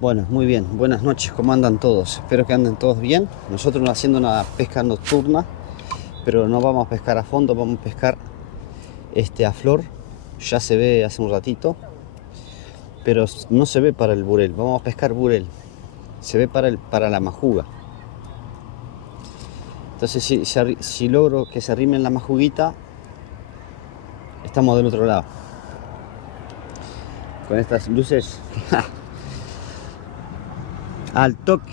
Bueno, muy bien, buenas noches, ¿cómo andan todos? Espero que anden todos bien. Nosotros haciendo una pesca nocturna, pero no vamos a pescar a fondo, vamos a pescar a flor. Ya se ve hace un ratito, pero no se ve para el burel, vamos a pescar burel. Se ve para la majuga. Entonces si logro que se arrimen la majuguita, estamos del otro lado. Con estas luces al toque.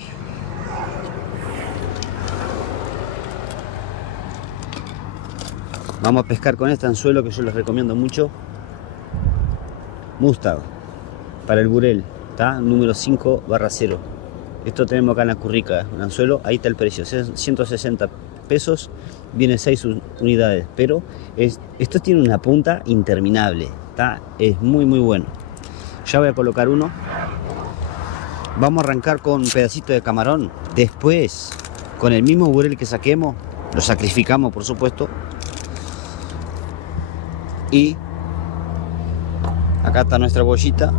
Vamos a pescar con este anzuelo que yo les recomiendo mucho. Mustang para el burel, ¿está? Número 5/0. Esto tenemos acá en la currica, un anzuelo, ahí está el precio, 160 pesos, viene 6 unidades, pero esto tiene una punta interminable, ¿está? Es muy bueno. Ya voy a colocar uno. Vamos a arrancar con un pedacito de camarón, después con el mismo burel que saquemos, lo sacrificamos por supuesto, y acá está nuestra bollita,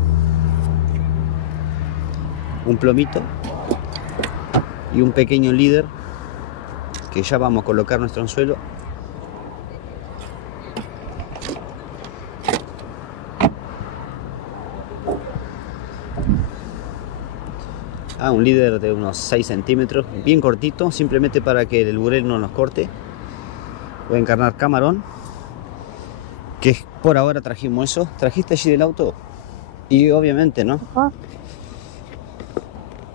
un plomito y un pequeño líder que ya vamos a colocar nuestro anzuelo. Un líder de unos 6 centímetros, bien cortito, simplemente para que el burel no nos corte. Voy a encarnar camarón, que por ahora trajimos eso. ¿Trajiste allí del auto? Y obviamente, ¿no?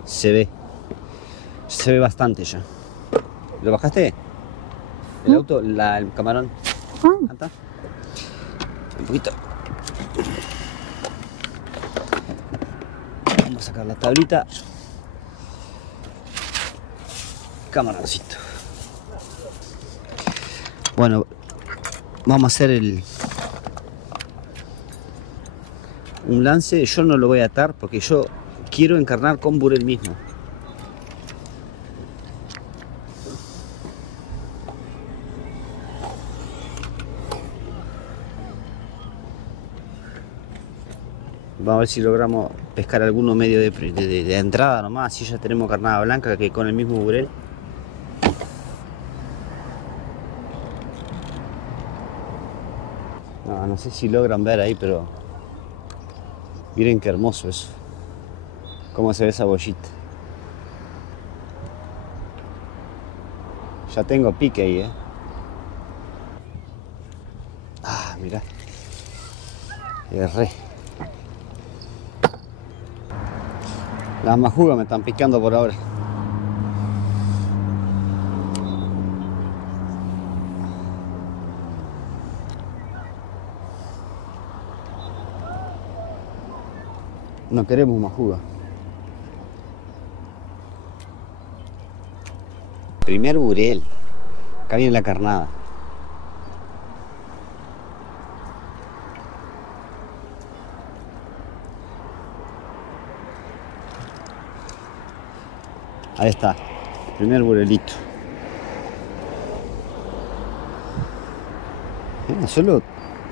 Se ve bastante ya. ¿Lo bajaste? ¿El auto? El camarón. ¿Anda? Un poquito. Vamos a sacar la tablita. Camaroncito. Bueno, vamos a hacer un lance. Yo no lo voy a atar porque yo quiero encarnar con burel mismo. Vamos a ver si logramos pescar alguno medio de entrada nomás, así ya tenemos carnada blanca que con el mismo burel. No sé si logran ver ahí, pero miren qué hermoso eso. Cómo se ve esa bollita. Ya tengo pique ahí, mirá. Erré. Las majugas me están picando por ahora. No queremos majuga. Primer burel. Acá viene la carnada. Ahí está. Primer burelito. Solo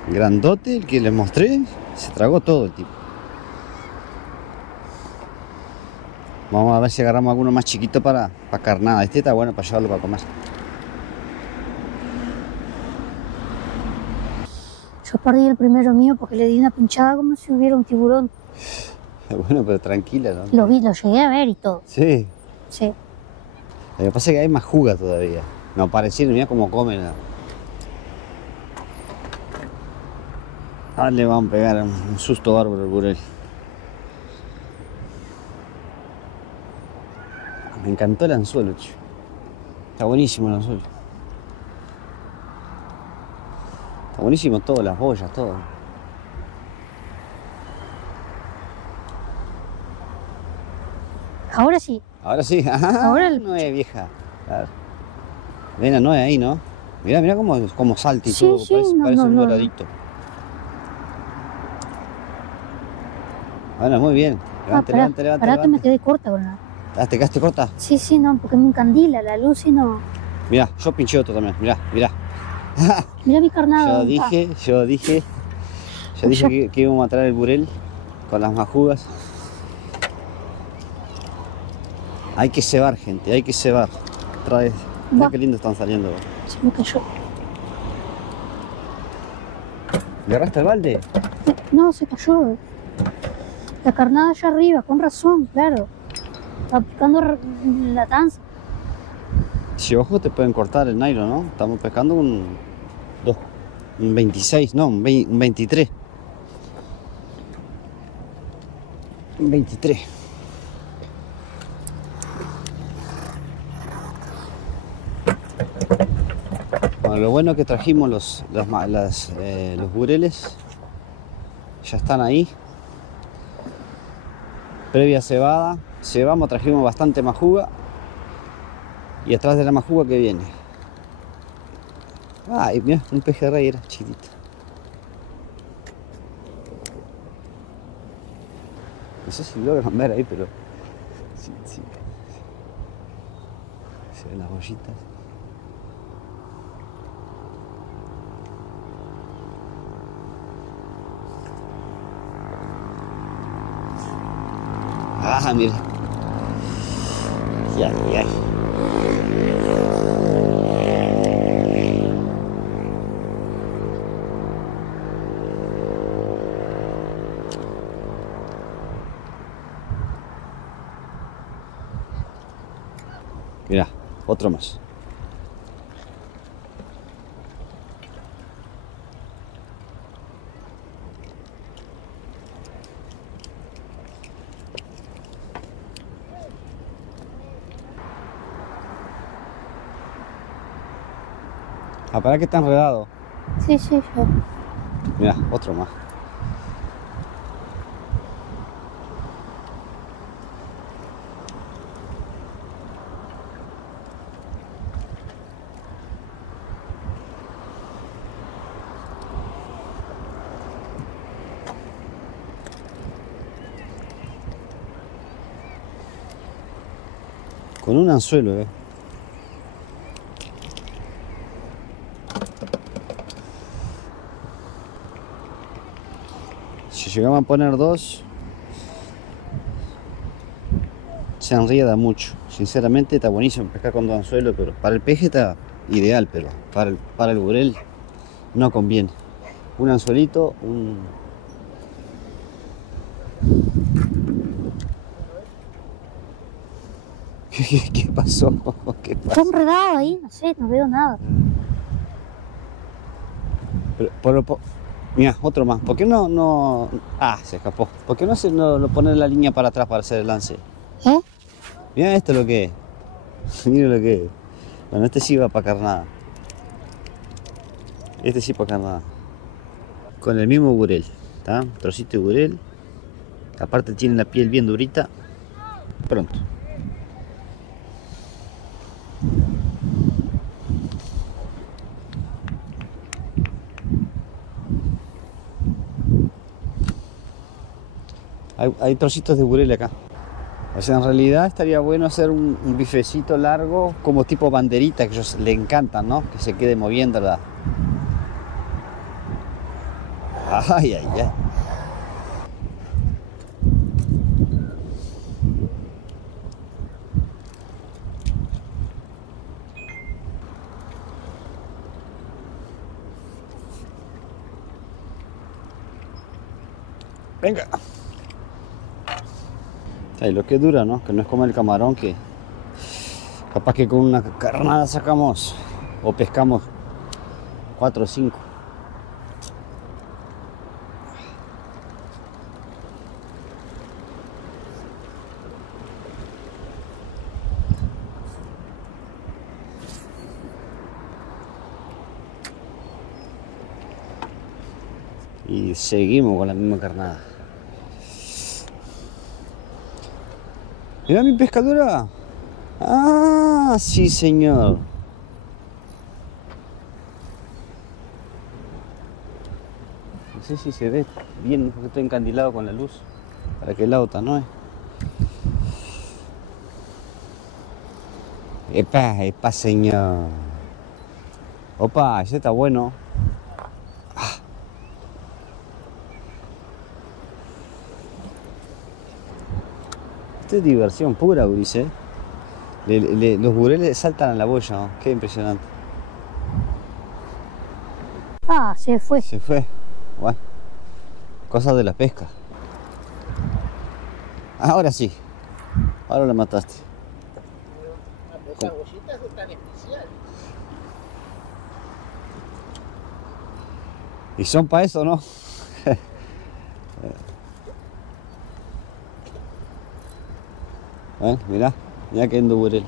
grandote, el que les mostré, se tragó todo el tipo. Vamos a ver si agarramos alguno más chiquito para carnada. Este está bueno para llevarlo para comer. Yo perdí el primero mío porque le di una pinchada como si hubiera un tiburón. Bueno, pero tranquila, ¿no? Lo vi, lo llegué a ver y todo. Sí. Sí. Lo que pasa es que hay majuga todavía. No pareciera, mira cómo comen. Ahora le vamos a pegar un susto bárbaro al burel. Me encantó el anzuelo, chico. Está buenísimo el anzuelo. Está buenísimo todo, las boyas, todo. Ahora sí. Ahora sí. Ahora el... No es vieja. Claro. Ven a Noé ahí, ¿no? Mirá cómo salta y sí, todo. Sí, parece un no. doradito. Bueno, muy bien. Levante. Pará, me quedé corta con la... ¿Te quedaste corta? Sí, no, porque me encandila la luz y no... Mirá, yo pinché otro también, mirá. Mirá mi carnada. Yo dije que íbamos a traer el burel con las majugas. Hay que cebar, gente, hay que cebar. Otra vez. Mira qué lindo están saliendo. Se me cayó. ¿Le agarraste el balde? No, se cayó. La carnada allá arriba, con razón, claro. Está picando la tanza. Si ojo te pueden cortar el nylon, ¿no? Estamos pescando un 26, no, un 23. Un 23. Bueno, lo bueno es que trajimos los bureles. Ya están ahí. Previa cebada. Cebamos, trajimos bastante majuga. Y atrás de la majuga que viene. Ay, mira, un pejerrey era chiquitito. No sé si logran ver ahí, pero sí, sí. Se ven las ollitas. Ah, mira. Ya, ya. Mira, otro más. Ah, para que está enredado. Sí, sí, ya. Mira, otro más. Con un anzuelo, Si llegamos a poner dos, se enrieda mucho. Sinceramente está buenísimo pescar con dos anzuelos, pero para el peje está ideal, pero para el burel no conviene. Un anzuelito, ¿Qué pasó? ¿Qué Está pasó? enredado ahí, no sé, no veo nada. Mira, otro más. ¿Por qué no? Ah, se escapó. ¿Por qué no lo pone la línea para atrás para hacer el lance? ¿Eh? Mira esto lo que es. Mira lo que es. Bueno, este sí va para carnada. Este sí para carnada. Con el mismo burel. ¿Está? Trocito de burel. Aparte tiene la piel bien durita. Pronto. Hay trocitos de burel acá. O sea, en realidad estaría bueno hacer un bifecito largo como tipo banderita, que ellos le encantan, ¿no? Que se quede moviéndola. Ay, ay, ay. Venga. Ay, lo que dura, ¿no? Que no es como el camarón, que capaz que con una carnada sacamos o pescamos 4 o 5. Y seguimos con la misma carnada. Mira mi pescadora. Ah, sí, señor. No sé si se ve bien porque estoy encandilado con la luz. Para que el lado está, ¿no? Epa, señor. Opa, ese está bueno. Esto es diversión pura, Ulises. Los bureles saltan a la boya, ¿no? Qué impresionante. Ah, se fue. Se fue. Bueno, cosas de la pesca. Ahora sí. Ahora la mataste. Esas bollitas están especiales. Y son para eso, ¿no? Bueno, mirá que ando burel.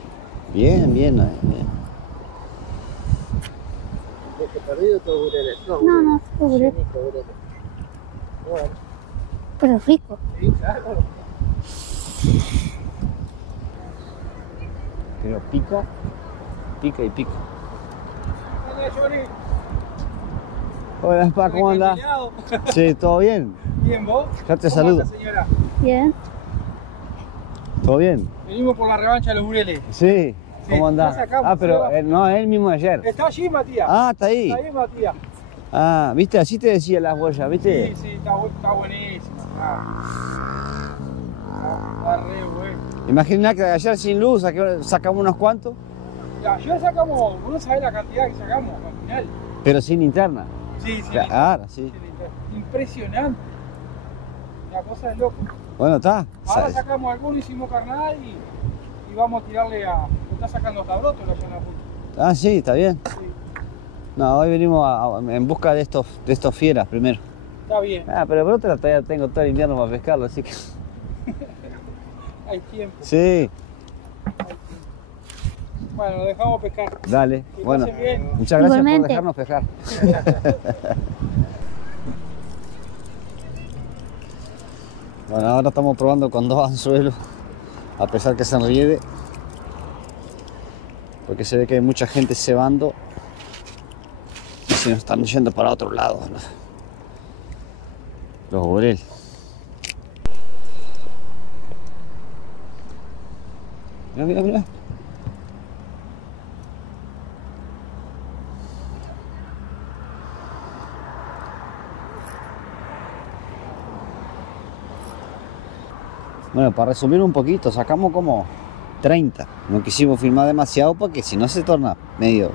Bien, bien, bien. ¿Este perdido todo bureles? No, no, todo burel. Chinito, bureles. Bueno, Pero rico. sí, claro. Pero pica y pica. Hola, Johnny. Hola, Pa, ¿cómo andás? Sí, ¿todo bien? Bien, ¿vos? Ya te ¿Cómo saludo. anda, señora? Bien. ¿Todo bien? Venimos por la revancha de los bureles. Sí, ¿cómo andás? ya sacamos, Ah, pero Seba. no, es el mismo de ayer. Está allí, Matías. Ah, está ahí. Está ahí, Matías. Ah, ¿viste? Así te decía las boyas, ¿viste? Sí, está buenísimo. Está re bueno. Imagina que ayer sin luz sacamos unos cuantos, Ya, yo sacamos, vos no sabés la cantidad que sacamos al final. pero sin linterna. Sí, sí. Claro, sí. Impresionante. La cosa es loco. Bueno, está. Ahora sacamos alguno, hicimos carnal y vamos a tirarle a. Lo está sacando hasta broto la zona punta. Ah, sí, está bien. Sí, No, hoy venimos en busca de estos fieras primero. está bien, Ah, pero brote todavía tengo todo el invierno para pescarlo, así que. hay tiempo. Sí, Bueno, lo dejamos pescar. dale. Que Bueno, pasen bien. muchas gracias por Igualmente. dejarnos pescar. Bueno, ahora estamos probando con 2 anzuelos, a pesar que se enriede, porque se ve que hay mucha gente cebando y se nos están yendo para otro lado, ¿no? Los burel. Mira, mira, mira. Bueno, para resumir un poquito, sacamos como 30. No quisimos filmar demasiado porque si no se torna medio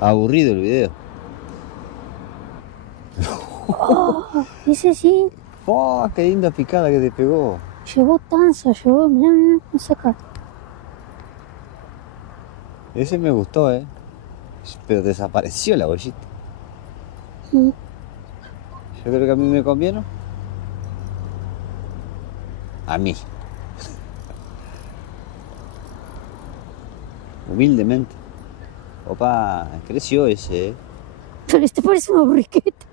aburrido el video. Ese sí. ¡Oh, qué linda picada que te pegó! Llevó tanza, llevó. Mirá, mirá, no saca. Ese me gustó, pero desapareció la bollita. Mm. Yo creo que a mí me conviene. A mí. Humildemente. Opa, creció ese, Pero este parece una briqueta.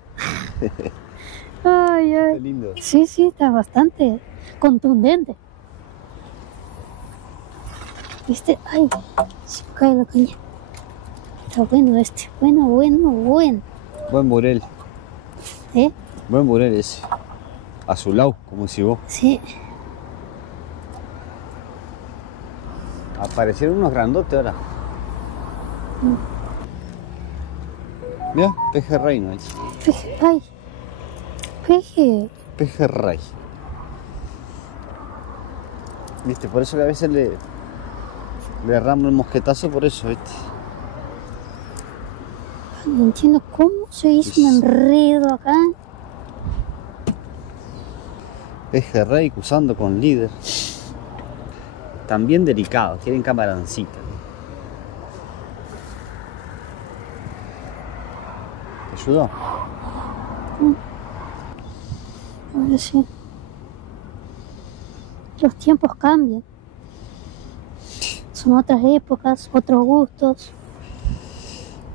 Ay, Qué ay. lindo. Sí, sí, está bastante contundente. ¿Viste? Ay, se me cae la caña. Está bueno este. Bueno. Buen burel. ¿Eh? Buen burel ese. Azulado, como si vos. Sí. Aparecieron unos grandotes ahora. Mira, peje reino ahí. Peje, ay. Peje. Peje rey. Viste, por eso que a veces le erramos el mosquetazo por eso, viste. No entiendo cómo se hizo un enredo acá. Peje rey cruzando con líder. También delicado, tienen camarancita. ¿Te ayudó? Ahora sí. Los tiempos cambian. Son otras épocas, otros gustos.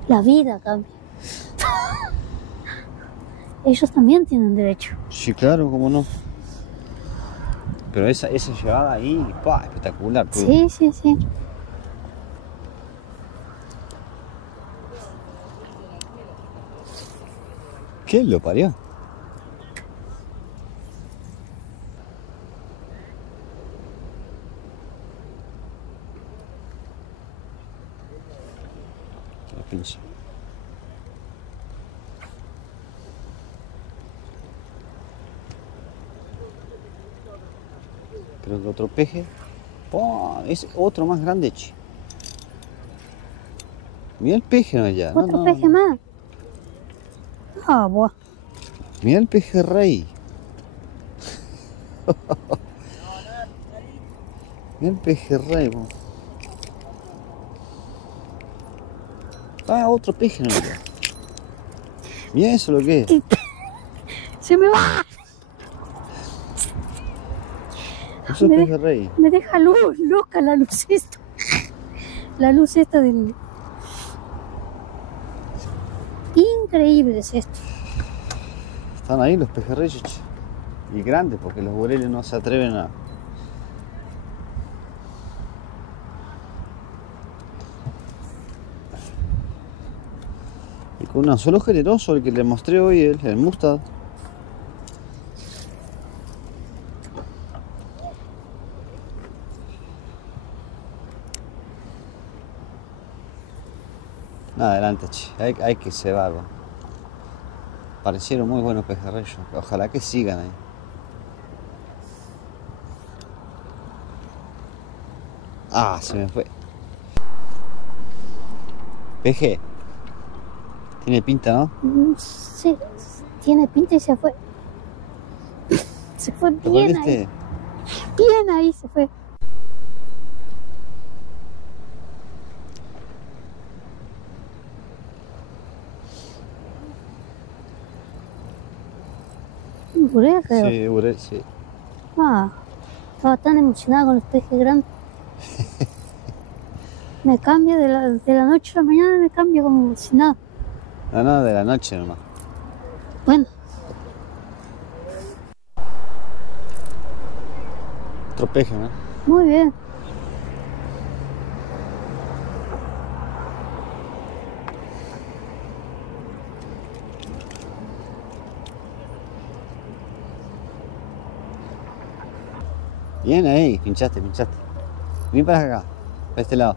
La vida cambia. Ellos también tienen derecho. Sí, claro, cómo no. Pero esa llegada ahí, ¡pah! Espectacular. Pues. Sí, sí, sí. ¿Qué lo parió? La pincha. Creo que otro peje. Oh, es otro más grande, che. Mira el peje allá. Otro peje más. Ah, buah. Mira el pejerrey. Mira el pejerrey. Ah, otro peje allá. Mira eso lo que es. Se me va. Eso es pejerrey. Me deja loca la luz esta. La luz esta del... Increíble es esto. Están ahí los pejerreyes, che. Y grandes, porque los bureles no se atreven a... Y con un anzuelo generoso, el que le mostré hoy, el Mustad. Adelante, che. Hay que cebarlo. Parecieron muy buenos pejerreyos. Ojalá que sigan ahí. Ah, se me fue. Peje. Tiene pinta, ¿no? Sí, tiene pinta y se fue. Se fue ¿Lo bien ahí. perdiste? Bien ahí se fue. Burel, creo. Sí, burel, sí. Ah, estaba tan emocionada con los pejes grandes. Me cambia de la noche a la mañana, me cambia como si nada. No, de la noche nomás. Bueno, Otro peje, ¿no? muy bien. Bien ahí, pinchaste. Ven para acá, para este lado.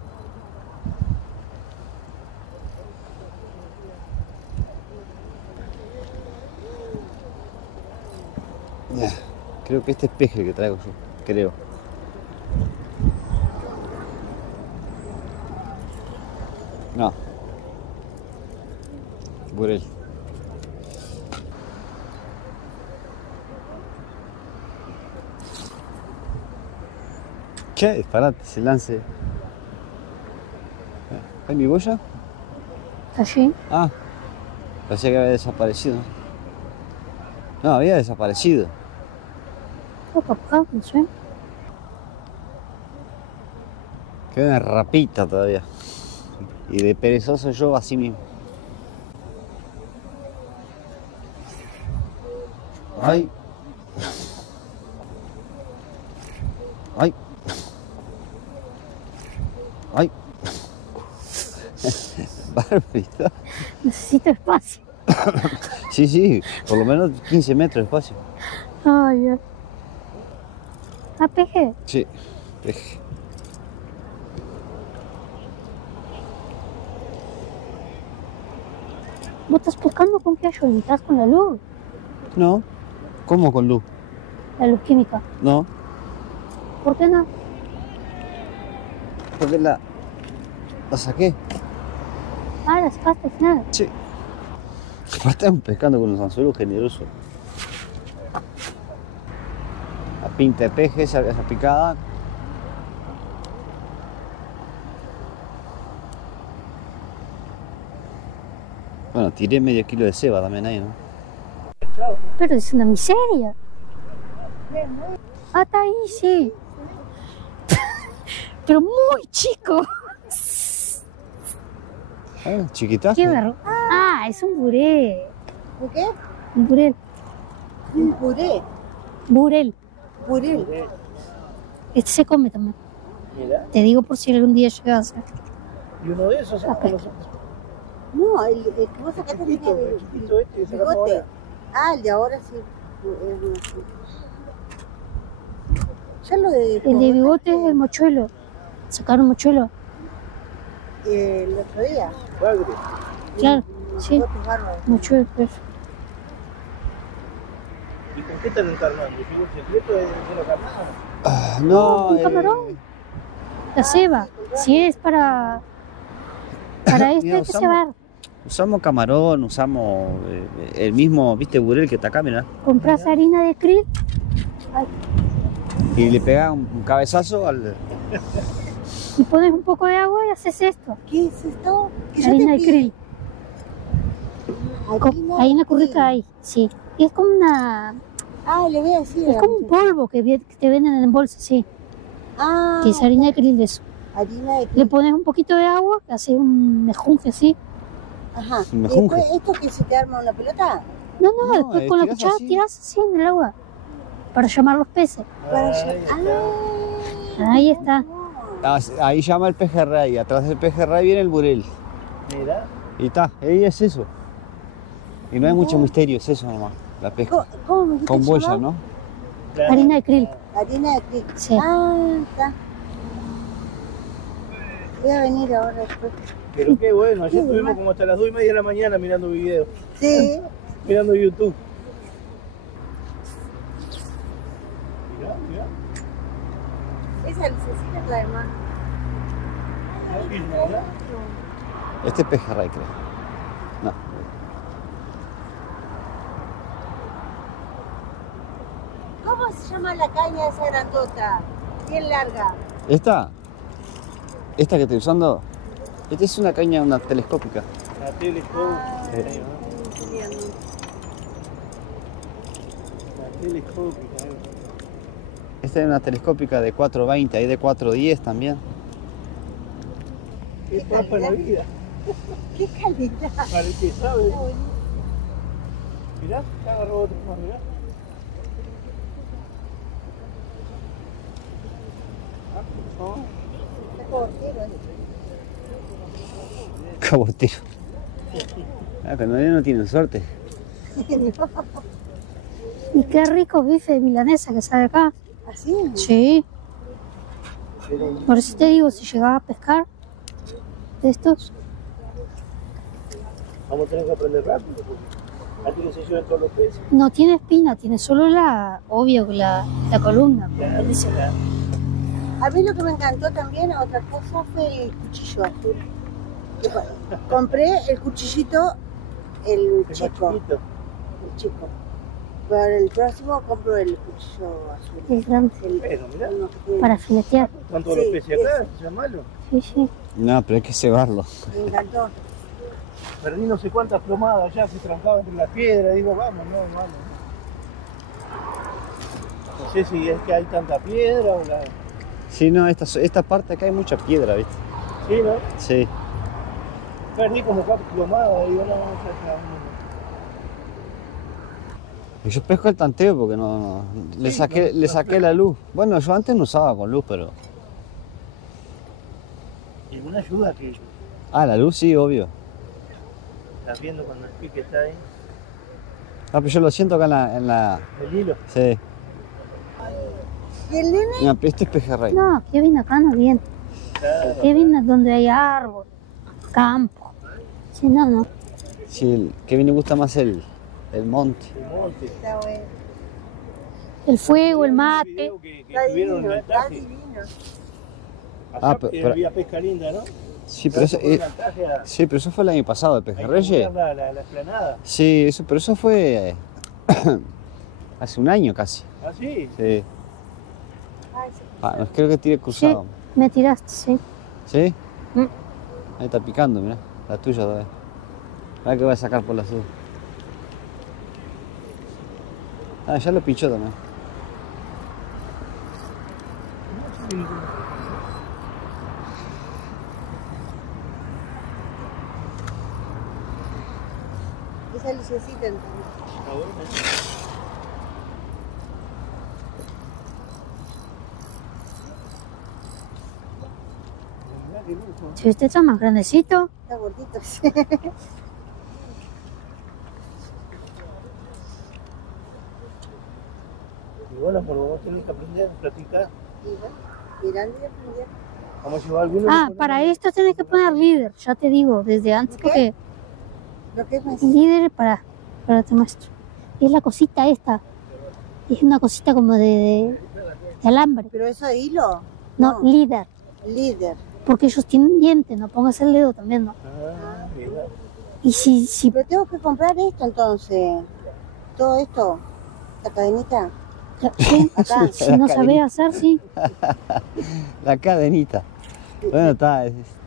Ya, creo que este es peje el que traigo yo, creo. No. Burel. ¿Qué? Disparate, se lance. ¿Es mi boya? Allí. Ah, parecía que había desaparecido. No, había desaparecido. O capaz, no sé. Queda una rapita todavía. Y de perezoso yo así mismo. Ay. Ay. Ay. Barbaridad. Necesito espacio. Sí, por lo menos 15 metros de espacio. Ay, ay. Ah, peje. Sí, peje. ¿Vos estás pescando con qué ayuda? ¿Estás con la luz? No. ¿Cómo con luz? La luz química. No. ¿Por qué no? Porque la saqué. Ah, la sacaste al final. Sí. Estamos pescando con los anzuelos generosos. La pinta de peje, esa picada. Bueno, tiré medio kilo de ceba también ahí, ¿no? Pero es una miseria. Ah, está ahí, sí. Pero muy chico. Ah, chiquitazo. Qué vergüenza. Ah, es un burel. ¿Un qué? Un burel. Un puré. Burel. Puré. Este se come también. Mira, Te digo por si algún día llega a ser. y uno de esos Ok. No, el que vos sacaste tenía el chiquito este que sacamos bigote. ahora. Ah, el de ahora sí. Ya lo de... El de bigote es el mochuelo. Sacaron mochuelo. El otro día. Bagre. Claro, sí. Bigote bárbaro. Mochuelo, pues. ¿Y con qué están encarnando? ¿Es un secreto de la carnada? Ah, no, Un camarón. la ceba. Si es para esto Mira, hay que cebar. Usamos camarón, usamos el mismo, viste, burel que está acá, mirá. Compras harina de krill. Y le pegás un cabezazo al... Y pones un poco de agua y haces esto. ¿Qué es esto? Que yo Harina te de pide. krill. Ahí en la currica hay, sí. Y es como una... Ah, le voy a decir. Es a como un muchacha. polvo que te venden en bolsa, sí. Ah, Que es harina de krill de eso. harina de Le krill. pones un poquito de agua, haces un mejunje así. Ajá. Un ¿Y mejunje. después esto que se te arma una pelota? No, No, después con la tirás cuchara así. tiras así en el agua. Para llamar los peces. Para allá. Ahí está. Ahí llama el pejerrey, atrás del pejerrey viene el burel. Mira. Y está, ahí es eso. Y no hay mucho misterio, es eso nomás, la pesca. ¿Cómo me dijiste Con que se boya, llamaba? ¿no? Harina de krill. Harina de krill. Sí. Ah, está. Voy a venir ahora después. Pero qué bueno, ayer Qué estuvimos bueno. como hasta las 2:30 de la mañana mirando videos, Sí. mirando YouTube. Mirá, mirá. Esa lucecita es la hermana. Mirá. Este es pejerrey, creo. No. ¿Cómo se llama la caña esa grandota? Bien larga. ¿Esta que estoy usando, esta es una caña, una telescópica. La telescopio. Sí. La telescopio. Esta es una telescópica de 420, hay de 410 también. Qué papa la vida. Qué calidad. Parece, ¿sabes? Mirá, acá agarró otro más, mirá. Está cortero, ¿eh? Cabotero. Ah, pero no tienen suerte. Y qué rico bife de milanesa que sale acá. ¿Así? Sí. Por eso te digo, si llegaba a pescar de estos, Vamos a tener que aprender rápido porque antes que se lleven todos los peces. no tiene espina, tiene solo obvio, la columna. Claro, Dice, claro. A mí lo que me encantó también, otra cosa, fue el cuchillo azul. Compré el cuchillito, el El más chico. chiquito. El chico. Para el próximo compro el cuchillo azul. el grande, Pero mirá, Uno que tiene- para filetear. están todos Sí, los peces acá, ¿es malo? Sí, sí. No, pero hay que cebarlo. Me encantó. Perdí no sé cuántas plomadas ya, se trancaba entre las piedras, digo, vamos, no, vamos. No sé si es que hay tanta piedra o la... Sí, no, esta parte acá hay mucha piedra, ¿viste? Sí, ¿no? Sí. Perdí como 4 plomadas, digo, no, ya está. Y yo pesco el tanteo porque le saqué la luz. Bueno, yo antes no usaba con luz, pero... Y una ayuda que Ah, la luz sí, obvio. estás viendo cuando el pique está ahí, Ah, pero yo lo siento acá en la... el hilo. Sí. ¿Y el nene? Mira, este es pejerrey. No, Kevin acá no viene. Claro. Kevin es donde hay árbol, campo. Si no, no. Sí, que a mí me gusta más el monte. El monte. Está bueno. El fuego, el Un mate. video que Está tuvieron divino, en el está taje. divino. Allá pero- había pesca linda, ¿no? Sí, pero eso, sí, pero eso fue el año pasado, el pejerrey. La explanada. Sí, eso, pero eso fue hace un año casi. ¿Ah, sí? Sí. Ay, sí. Ah, no, creo que tiré cruzado. Me tiraste, sí. ¿Sí? Mm. Ahí está picando, mirá. La tuya todavía. A ver qué voy a sacar por la sur. Ah, ya lo pichó también. Esa lucecita entonces. Está bueno. Mirá qué lujo. Si usted está más grandecito, Está gordito, sí. Y bueno, por vos tenés que aprender a practicar. Mirando y aprendiendo. Vamos a llevar algunos. ah, para esto tenés que poner líder, ya te digo, desde antes, ¿Qué? porque Lo que es más. líder para te muestro. Es la cosita esta. Es una cosita como de alambre. Pero eso de hilo. No, líder. líder. Porque ellos tienen dientes, no pongas el dedo también, ¿no? Ah, mira. Y si Pero tengo que comprar esto entonces. Todo esto. La cadenita. sí, Acá. si no sabés hacer, sí. La cadenita. Bueno, está.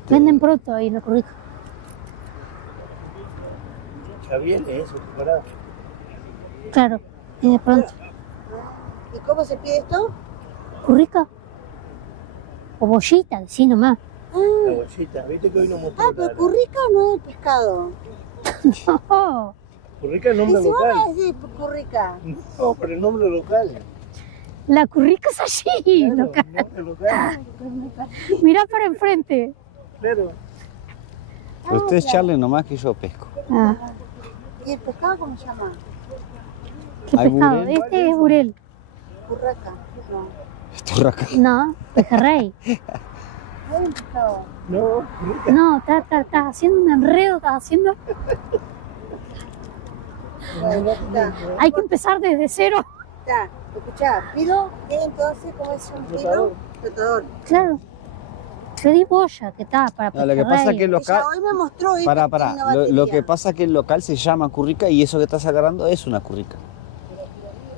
Venden pronto ahí en la Currica. Ya viene eso, preparado. Claro, viene pronto. ¿Y cómo se pide esto? ¿Currica? O bollita, sí nomás. La bolsita, viste que hoy no mostró. Ah, pero currica no es el pescado. No, Currica es ¿Y nombre si vos local. me decís currica? No, pero el nombre local. la Currica es allí. Claro, loca. nombre local. Mirá para enfrente. Claro. Ustedes charlen nomás que yo pesco. Ah, ¿Y el pescado cómo se llama? ¿qué ¿Hay pescado? burel? Este es burel. Curraca. No. Esturraca. No, pejerrey. No hay un pescado. No, currica. No, estás haciendo un enredo, estás haciendo. Bueno, está. Hay que empezar desde cero. Está. Escuchá, pido que entonces, ¿cómo es un pido? Flotador. Claro. Pedí boya, que está, para No, lo que pasa es que el local. Ella hoy me mostró esto. Para, que tiene una Lo batería. que pasa es que el local se llama currica y eso que estás agarrando es una currica.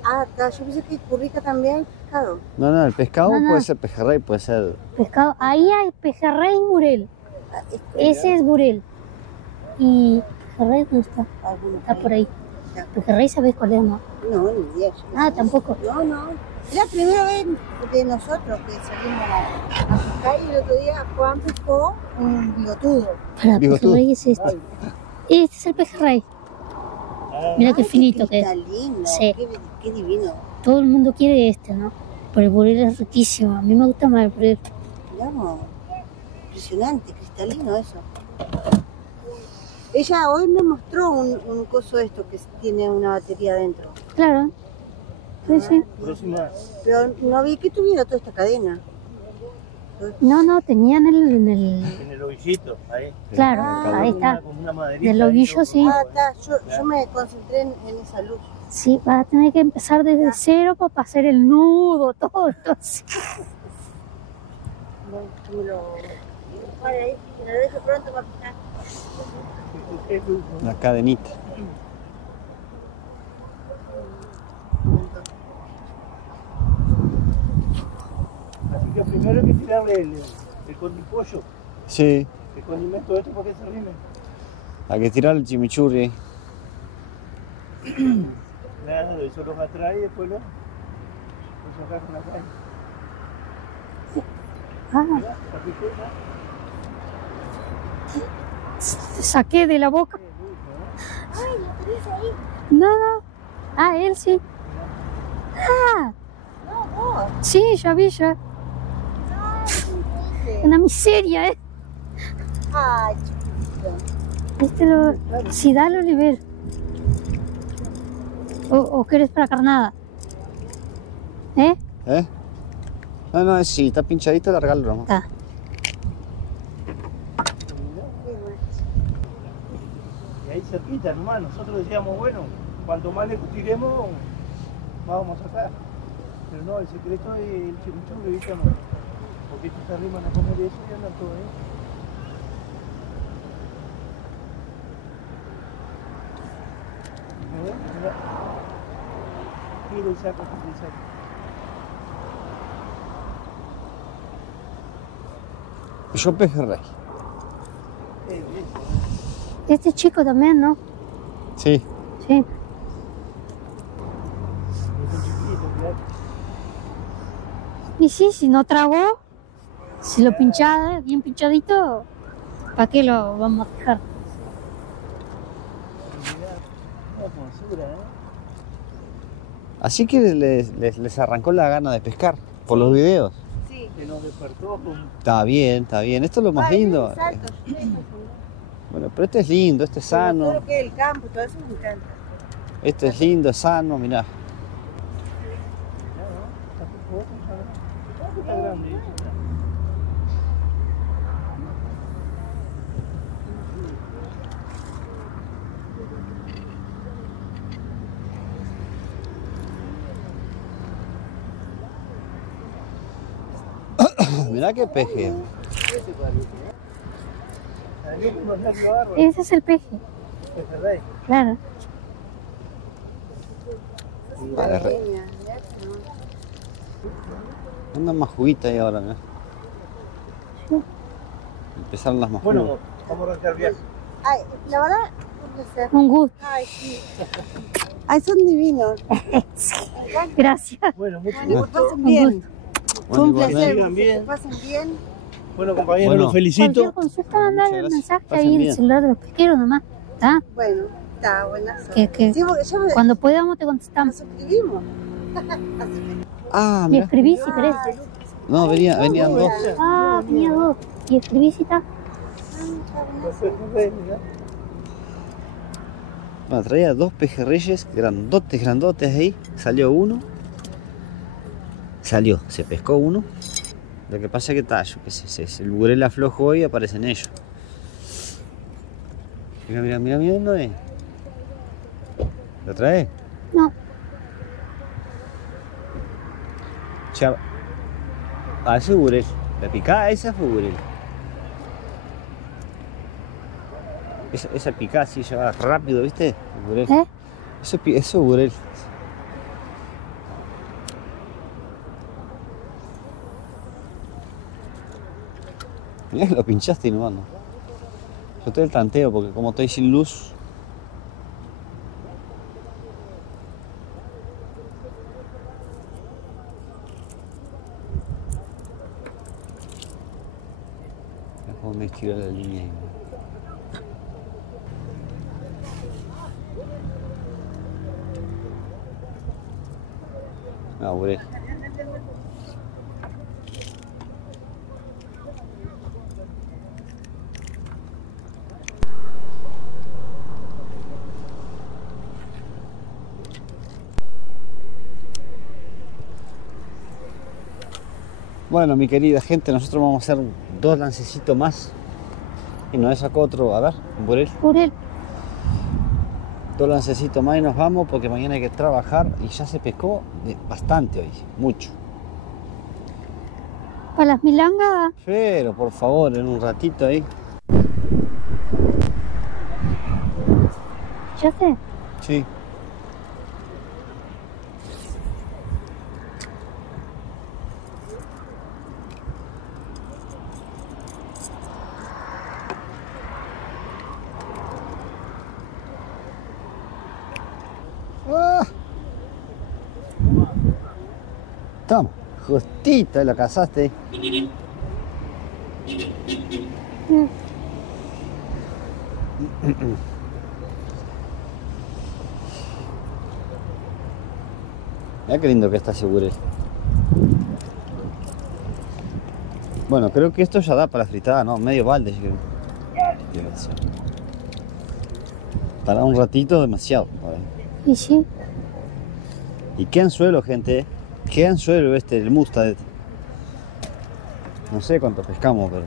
Ah, está. Yo pensé que currica también pescado. No, el pescado No, no. puede ser pejerrey, puede ser. Pescado. Ahí hay pejerrey y burel. Ah, este, Ese es burel. Y pejerrey, ¿dónde está? alguno. Está por ahí. Ya. Pejerrey, ¿sabés cuál es, no? No, ni idea. yo no Ah, sé. tampoco. No. Es la primera vez de nosotros que salimos a pescar y el otro día Juan pescó un bigotudo. Para, Bigotudo. pejerrey es este. Este es el pejerrey. Ah, Mira qué Ay, finito que es. cristalino, Sí. Qué divino. Todo el mundo quiere este, ¿no? Pero el burel es riquísimo. A mí me gusta más el burel. Miramos. Impresionante, cristalino eso. Ella hoy me mostró un coso de esto que tiene una batería adentro. Claro. Sí, sí. próxima. Pero no vi que tuviera toda esta cadena. No, tenían En el ovillito, ahí. Claro, Ah, ahí está. Como una maderita. Del ovillo, ahí, sí. Ah, está. Yo me concentré en esa luz. Sí, vas a tener que empezar desde cero para hacer el nudo, todo. Entonces. No, yo me lo... Vale, ahí, que lo dejo pronto para pescar. La cadenita. Así que primero hay que tirarle el condipollo, Sí, el condimento este para que se rime. hay que tirar el chimichurri. Claro, eso los atrae y después lo sacas con la calle. Ah, Mira, aquí está. te saqué de la boca. Ay, lo tenés ahí. No. Ah, él sí. Ah, No, vos. sí, ya vi, ya. ¿Qué? Una miseria, ¿eh? Ay, chiquito. Si dale, Oliver. O querés para carnada. ¿Eh? ¿Eh? No, sí, está pinchadito, largalo nomás. Está. Y ahí cerquita nomás, nosotros decíamos, bueno, cuanto más le tiremos, más vamos a sacar. Pero no, el secreto es el chimichurri, ¿viste? Porque estos se arriman a comer eso y andan todo ahí. ¿Me ves? Mirá. Tira y saca, tira y saca. Yo pejerrey. Bien. Este chico también, ¿no? Sí. Sí. Es un chiquito, mirá. Y sí, si no tragó, si lo pinchás bien pinchadito, ¿para qué lo vamos a dejar? Mirá, una hermosura, ¿eh? Así que les arrancó la gana de pescar por los videos. Sí. Que nos despertó con... Está bien, está bien. Esto es lo más Ay, lindo. es alto, sí, sí. Bueno, pero este es lindo, este es Todo sano. lo que es el campo, todo eso me encanta. Este es lindo, es sano, mirá. Mirá, ¿no? Está jugoso, está grande. ¿Eh? Mirá qué peje. Ese es el peje. Claro. Vale, anda más juguita ahí ahora, ¿no? Empezaron las más Bueno, jugas. vamos a arrancar viaje. Ay, la verdad, un placer. Un gusto. Ay, sí. Ay, son divinos. Gracias. Bueno, mucho Bueno, que gusto. pasen bien. Fue un igualmente. placer. Sigan bien. Que pasen bien. Bueno, compañeros, Bueno. los felicito. Cualquier consulta, mandar Muchas el gracias. mensaje Pasen ahí en bien. el celular de los pesqueros nomás. ¿Está? Bueno, está buenazo. Que Sí, porque yo me cuando podamos te nos contestamos. suscribimos. Ah, Y mira. escribí si querés. No, venían dos. Ah, tenía dos. Y escribí si está. Bueno, traía dos pejerreyes grandotes ahí. Salió uno. Se pescó uno. Lo que pasa es que está, yo qué sé, el burel aflojo y aparecen ellos. Mira, ¿no es? ¿Lo trae? No. Ya. Ah, ese es burel. La picada esa fue burel. Esa picada sí ya va rápido, ¿viste? El burel. ¿Eh? Eso es burel. Mirá que lo pinchaste y no anda. Yo estoy el tanteo porque como estoy sin luz. Mirá cómo me estiró la línea ahí. Ah, burel. Bueno, mi querida gente, nosotros vamos a hacer dos lancecitos más. Y nos sacó otro, a ver, un burel. Burel. Dos lancecitos más y nos vamos porque mañana hay que trabajar y ya se pescó bastante hoy, mucho. Para las milangas. Pero por favor, en un ratito ahí. Ya sé. Sí. Ah. Toma, justito lo cazaste. Mira qué lindo que está ese burel. Bueno, creo que esto ya da para fritada, ¿no? Medio balde, yo creo. Para un ratito demasiado. Por ahí. Y sí. Y qué anzuelo, gente. Qué anzuelo el Mustad. No sé cuánto pescamos, pero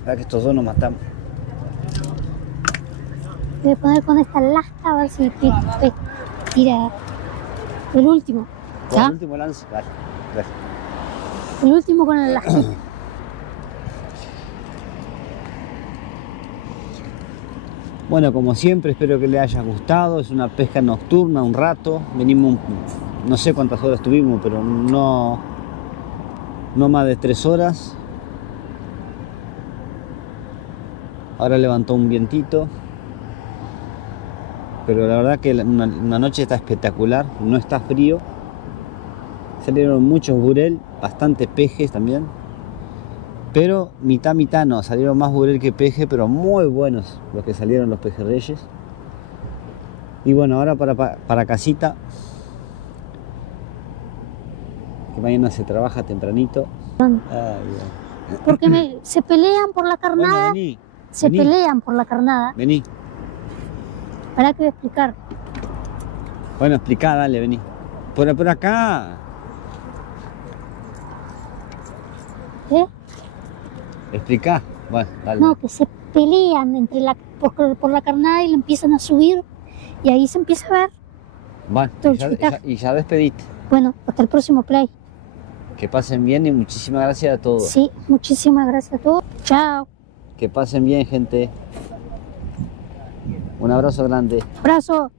verdad que estos dos nos matamos. Voy a poner con esta lasca a ver si tira el último. Con ¿Ya? el último lance, dale, gracias. El último con el lasca. Bueno, como siempre, espero que les haya gustado. Es una pesca nocturna, un rato. Venimos, no sé cuántas horas tuvimos, pero no más de 3 horas. Ahora levantó un vientito. Pero la verdad que una noche está espectacular, no está frío. Salieron muchos burel, bastantes pejes también. Pero mitad no, salieron más burel que peje, pero muy buenos los que salieron los pejerreyes. Y bueno, ahora para casita, que mañana se trabaja tempranito. Ay, Porque se pelean por la carnada. bueno, vení, Se vení. pelean por la carnada. Vení. ¿Para qué voy a explicar? Bueno, explicá, dale, vení. Por acá. ¿Eh? Explicá. Bueno, dale. No, que se pelean por la carnada y la empiezan a subir. Y ahí se empieza a ver. Bueno, todo y el chiquitaje. ya despediste. Bueno, hasta el próximo play. Que pasen bien y muchísimas gracias a todos. Sí, muchísimas gracias a todos. Chao. Que pasen bien, gente. Un abrazo grande. Abrazo.